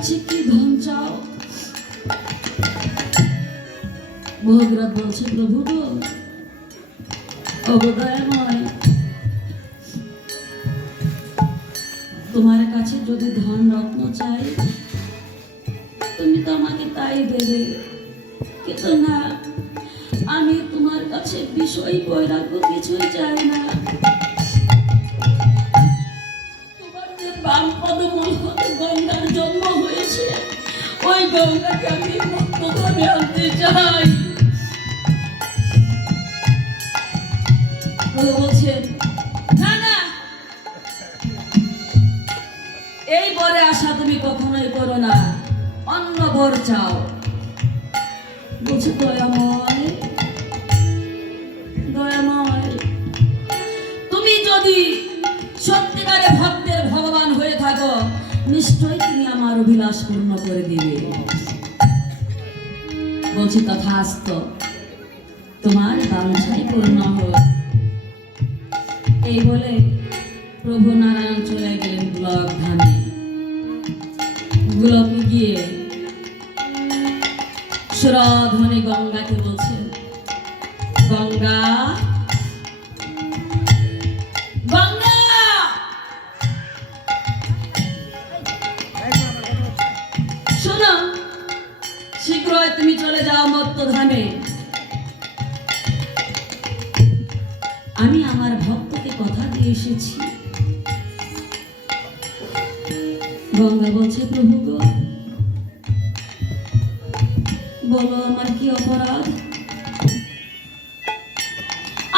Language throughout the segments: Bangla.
কাছে কি ধন চাও? ভোগরাত বলছে, প্রভু গো, অবদয়ময়। তোমার কাছে যদি ধন রত্ন চাই, তুমি তো আমাকে তাই দেবে। কিন্তু না, আমি তোমার কাছে বিষয় বৈরাগ্য কিছুই চাই না। গঙ্গাকে আমি মুক্ত করে আনতে চাই বলছেন না না এই বরে আশা তুমি কখনোই করো না। অন্য বর চাও। নিশ্চয়ই তুমি আমার অভিলাষ পূর্ণ করে দিবে। বলছি তথাস্ত, তোমার বাঞ্ছাই পূর্ণ হোক। এই বলে প্রভু নারায়ণ চলে গেলেন ব্লক ধামে। গুলকে গিয়ে সুরধ্বনি গঙ্গাকে গঙ্গা গঙ্গা আমি আমার ভক্তকে কথা দিয়ে এসেছি। গঙ্গা বলছে, প্রভু গো, বলো আমার কি অপরাধ?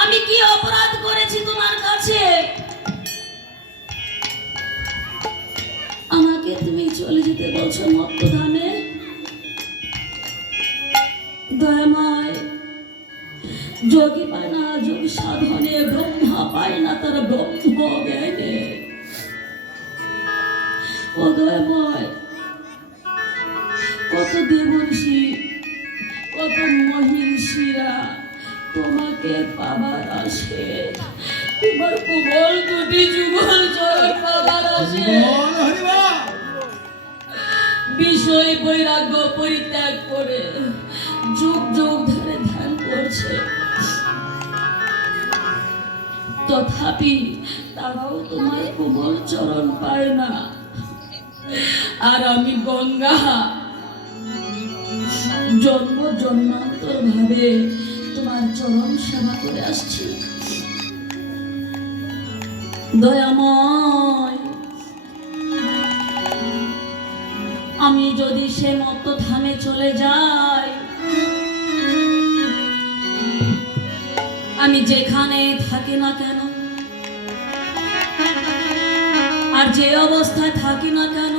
আমি কি অপরাধ করেছি তোমার কাছে? আমাকে তুমি চলে যেতে বলছো মত্তধামে যোগী পায় না যোগী সাধনে ব্রহ্মা পায় না তার ব্রহ্ম জ্ঞানে কত দেবর্ষি কত মহিষীরা তোমাকে পাবার আসে। তোমার কোমল দুটি যুগল চরণ পাবার আসে। বিষয় বৈরাগ্য পরিত্যাগ করে যুগ যুগ ধরে ধ্যান করছে। তথাপি তারাও তোমার কোমল চরণ পায় না। আর আমি গঙ্গা। জন্ম জন্মান্তর ভাবে তোমার চরণ সেবা করে আসছি। দয়াময়। আমি যদি সে মতো ধামে চলে যাই আমি যেখানে থাকি না কেন? আর যে অবস্থায় থাকি না কেন?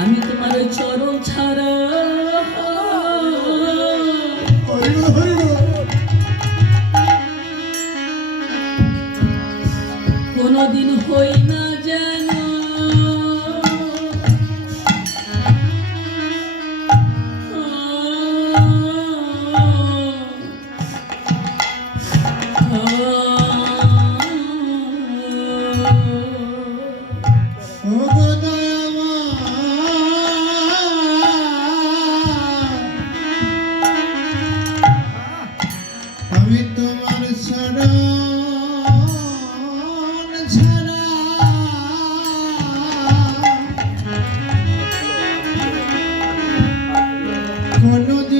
আমি তোমার চরণ ছাড়া কোনোদিন হই কোনদিন হই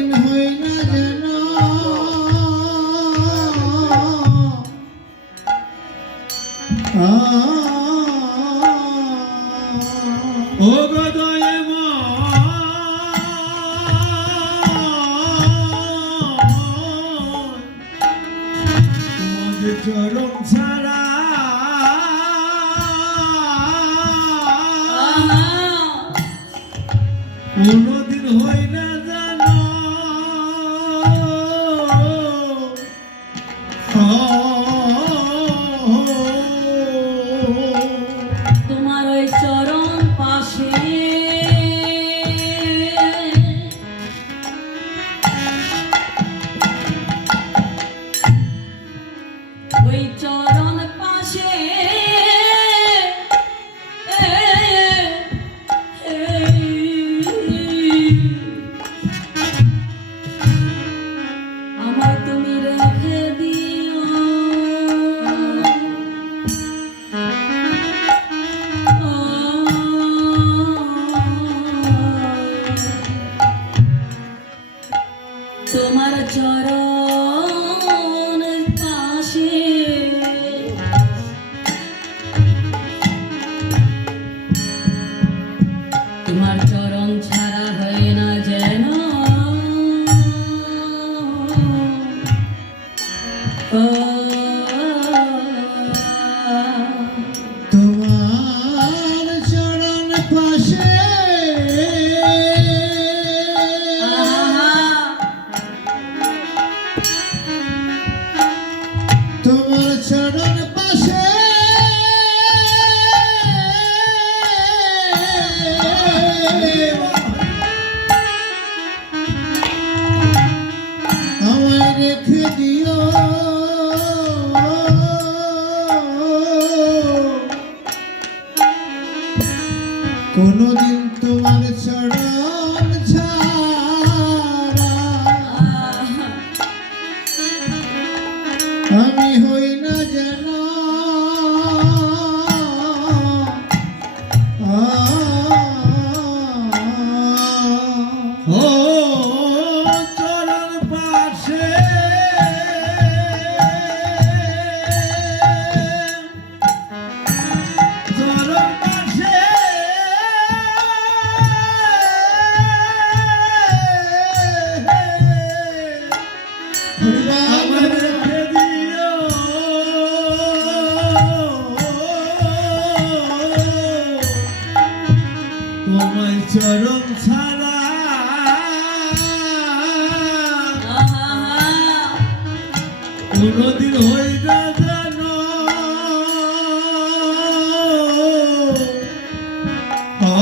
কোনদিন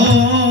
তোমার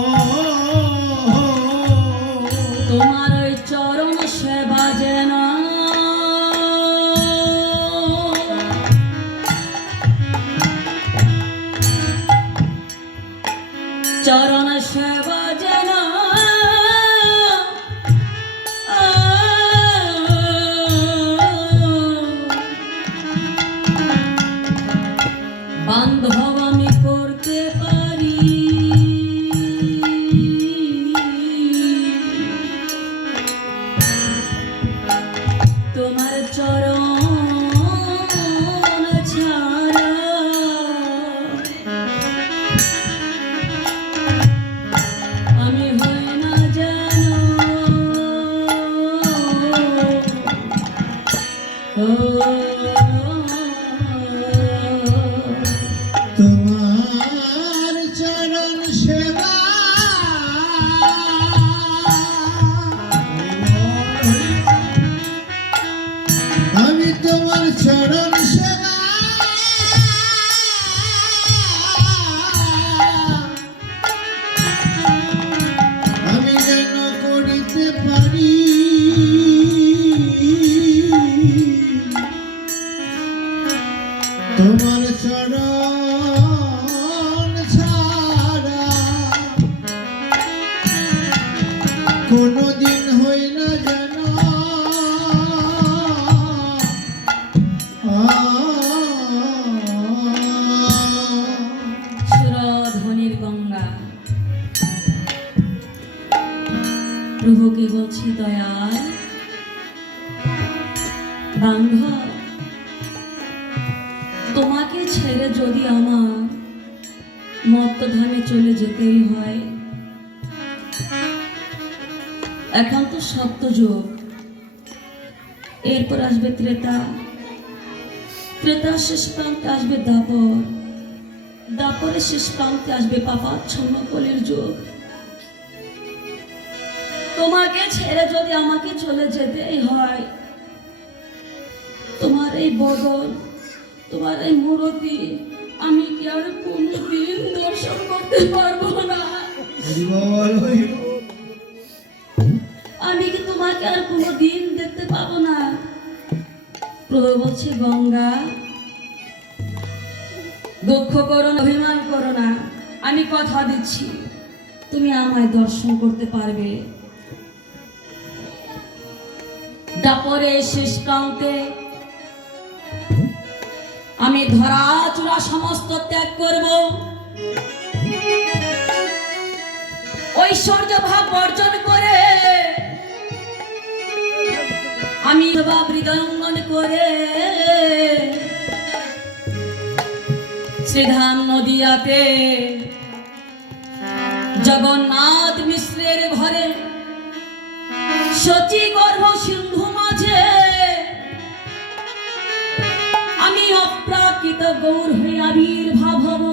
তোমার চরণ সপ্তযুগ। এরপর আসবে ত্রেতা। ত্রেতার শেষ প্রান্তে আসবে দাপর। দাপরের শেষ প্রান্তে আসবে পাপাচ্ছন্ন কলির যুগ। তোমাকে ছেড়ে যদি আমাকে চলে যেতেই হয়, তোমার এই বদল তোমার এই মূরতি, আমি কি আর কোনদিন দর্শন করতে পারব না? তোমাকে আর কোনোদিন দেখতে পাবো না। প্রভু বলছে গঙ্গা দুঃখ করো না, অভিমান করো না। আমি কথা দিচ্ছি তুমি আমায় দর্শন করতে পারবে। দাপরে শেষ প্রান্তে আমি ধরা চূড়া সমস্ত ত্যাগ করব। ঐশ্বর্য ভাব অর্জন করে আমি বা হৃদয়ঙ্গন করে। শ্রীধাম নদিয়াতে জগন্নাথ মিশ্রের ঘরে সচি গর্ভ সিন্ধু মাঝে, আমি অপ্রাকৃত গৌর হয়ে আবির্ভাব হব।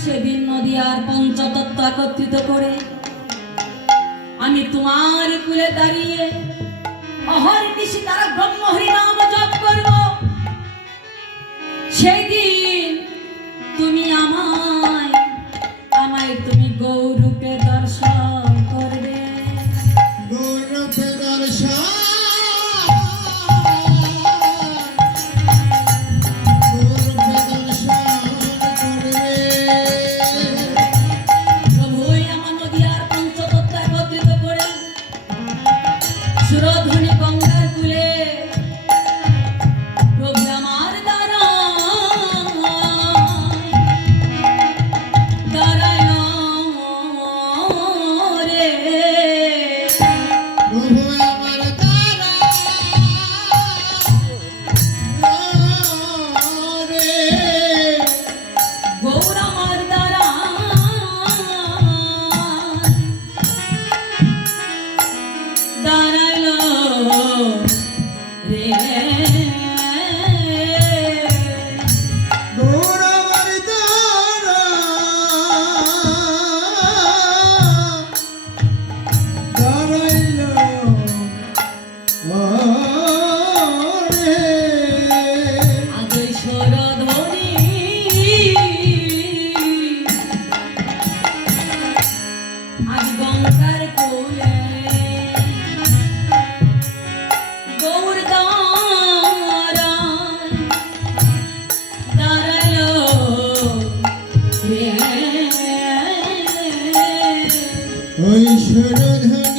সেদিন নদিয়ার পঞ্চতত্ত্ব একত্রিত করে আমি তোমার কুলে দাঁড়িয়ে অহর নিশি তারা ব্রহ্ম হরিনাম জপ করব। সেই ঐশ্বরধ্বনি গঙ্গার